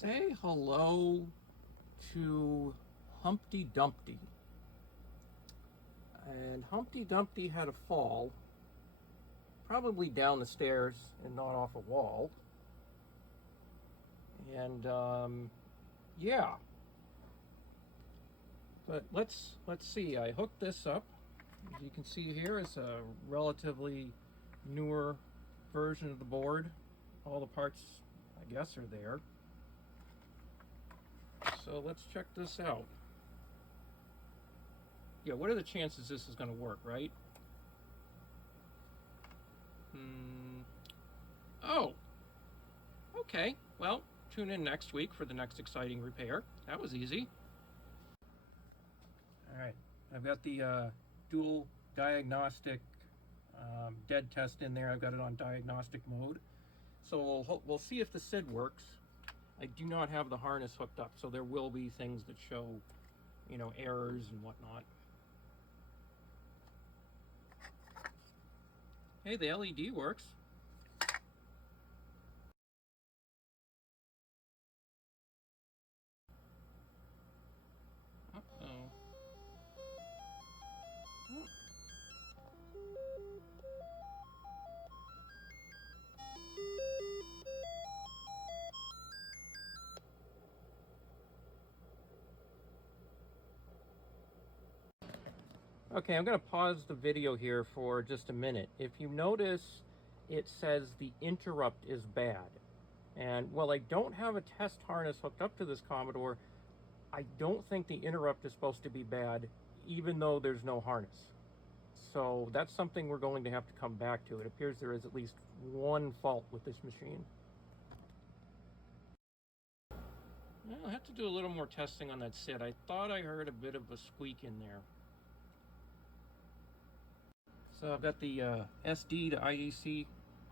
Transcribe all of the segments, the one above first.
Say hello to Humpty Dumpty. And Humpty Dumpty had a fall, probably down the stairs and not off a wall. And yeah. But let's see. I hooked this up. As you can see here, it's a relatively newer version of the board. All the parts, I guess, are there. So let's check this out. Yeah, what are the chances this is going to work, right? Oh, okay. Well, tune in next week for the next exciting repair. That was easy. All right, I've got the dual diagnostic dead test in there. I've got it on diagnostic mode. So we'll see if the SID works. I do not have the harness hooked up, so there will be things that show, errors and whatnot. Hey, the LED works. Uh-oh. Oh. Okay, I'm going to pause the video here for just a minute. If you notice, it says the interrupt is bad. And while I don't have a test harness hooked up to this Commodore, I don't think the interrupt is supposed to be bad, even though there's no harness. So that's something we're going to have to come back to. It appears there is at least one fault with this machine. I'll have to do a little more testing on that SID. I thought I heard a bit of a squeak in there. So I've got the SD to IEC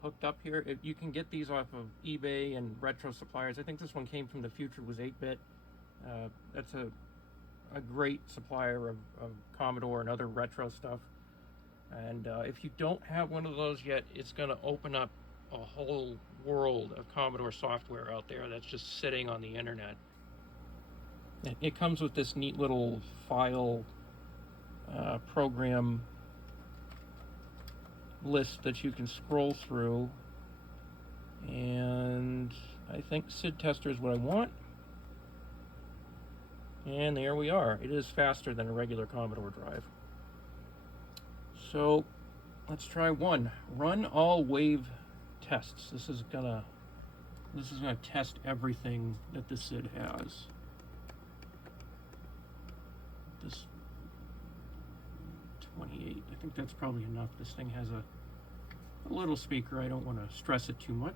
hooked up here. You can get these off of eBay and retro suppliers. I think this one came from the future, was 8-bit. That's a great supplier of Commodore and other retro stuff. And if you don't have one of those yet, it's going to open up a whole world of Commodore software out there that's just sitting on the internet. It comes with this neat little file program list that you can scroll through, and I think SID tester is what I want. And there we are. It is faster than a regular Commodore drive. So let's try one. Run all wave tests. This is gonna test everything that the SID has. This 28. I think that's probably enough. This thing has a little speaker. I don't want to stress it too much.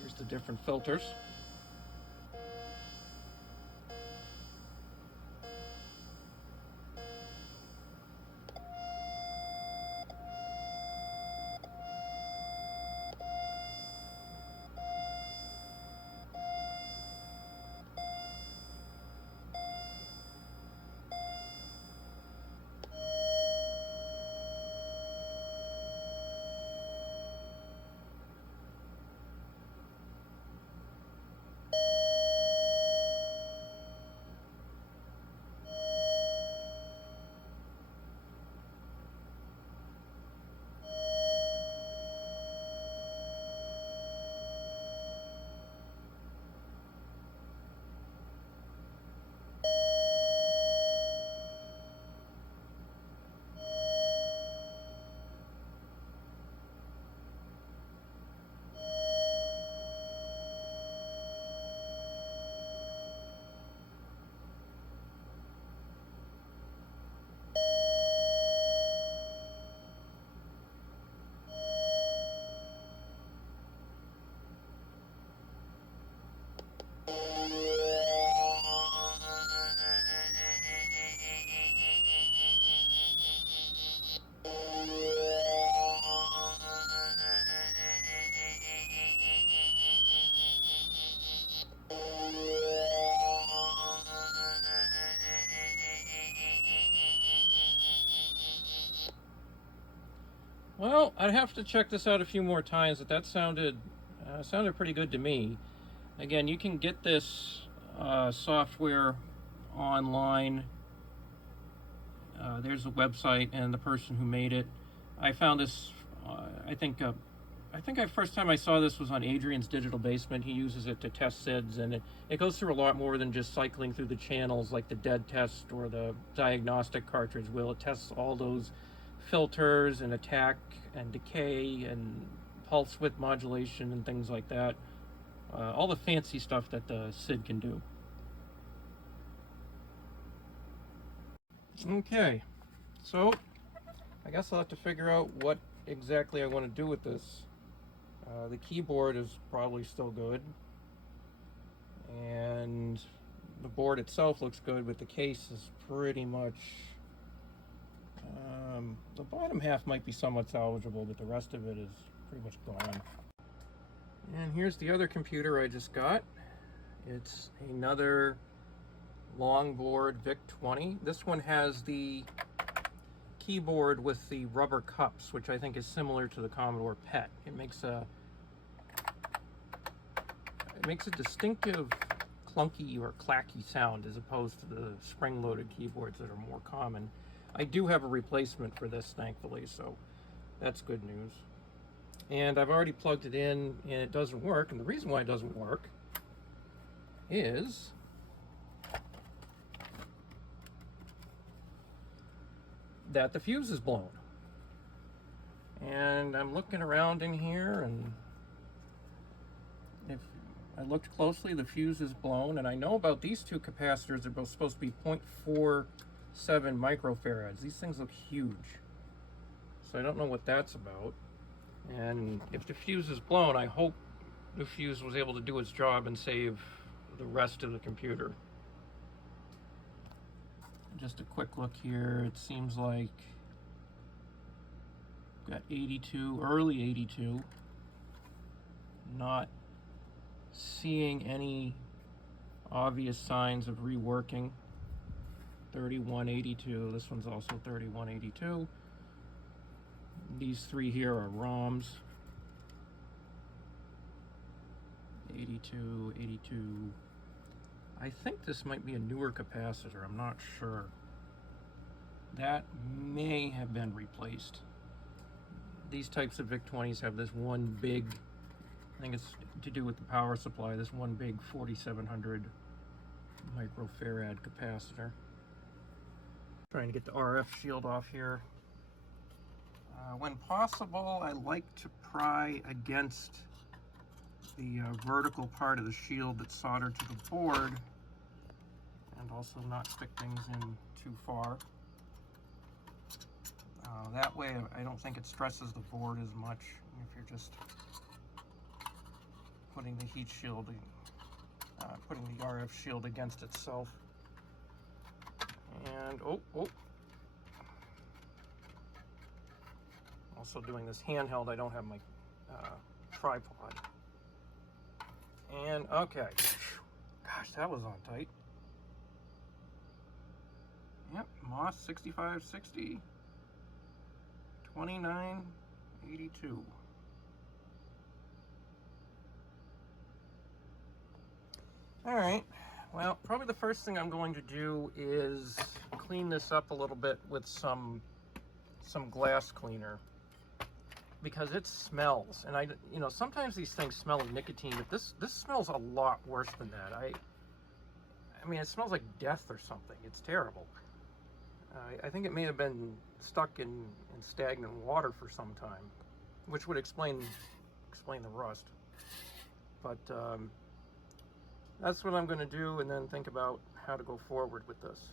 Here's the different filters. Well, I'd have to check this out a few more times, but that sounded pretty good to me. Again, you can get this software online. There's a website and the person who made it. I found this. First time I saw this was on Adrian's Digital Basement. He uses it to test SIDs, and it goes through a lot more than just cycling through the channels like the dead test or the diagnostic cartridge will. It tests all those filters and attack and decay and pulse width modulation and things like that. All the fancy stuff that the SID can do. Okay, so I guess I'll have to figure out what exactly I want to do with this. The keyboard is probably still good, and the board itself looks good, but the case is pretty much the bottom half might be somewhat salvageable, but the rest of it is pretty much gone. And here's the other computer I just got. It's another longboard VIC-20. This one has the keyboard with the rubber cups, which I think is similar to the Commodore PET. It makes a distinctive clunky or clacky sound as opposed to the spring-loaded keyboards that are more common. I do have a replacement for this, thankfully, so that's good news. And I've already plugged it in and it doesn't work, and the reason why it doesn't work is that the fuse is blown. And I'm looking around in here, and if I looked closely, the fuse is blown, and I know about these two capacitors. They're both supposed to be 0.47 microfarads. These things look huge, so I don't know what that's about. And if the fuse is blown, I hope the fuse was able to do its job and save the rest of the computer. Just a quick look here. It seems like got 82, early 82. Not seeing any obvious signs of reworking. 3182. This one's also 3182. These three here are ROMs. 82, 82. I think this might be a newer capacitor. I'm not sure. That may have been replaced. These types of VIC-20s have this one big, I think it's to do with the power supply, this one big 4700 microfarad capacitor. Trying to get the RF shield off here. When possible, I like to pry against the vertical part of the shield that's soldered to the board, and also not stick things in too far. That way I don't think it stresses the board as much if you're just putting the heat shield, putting the RF shield against itself. And also doing this handheld, I don't have my tripod. And okay, gosh, that was on tight. Yep, MOS 6560, 2982. All right, well, probably the first thing I'm going to do is clean this up a little bit with some glass cleaner, because it smells, and sometimes these things smell of nicotine, but this smells a lot worse than that. I mean, it smells like death or something. It's terrible. I think it may have been stuck in stagnant water for some time, which would explain the rust. But that's what I'm going to do, and then think about how to go forward with this.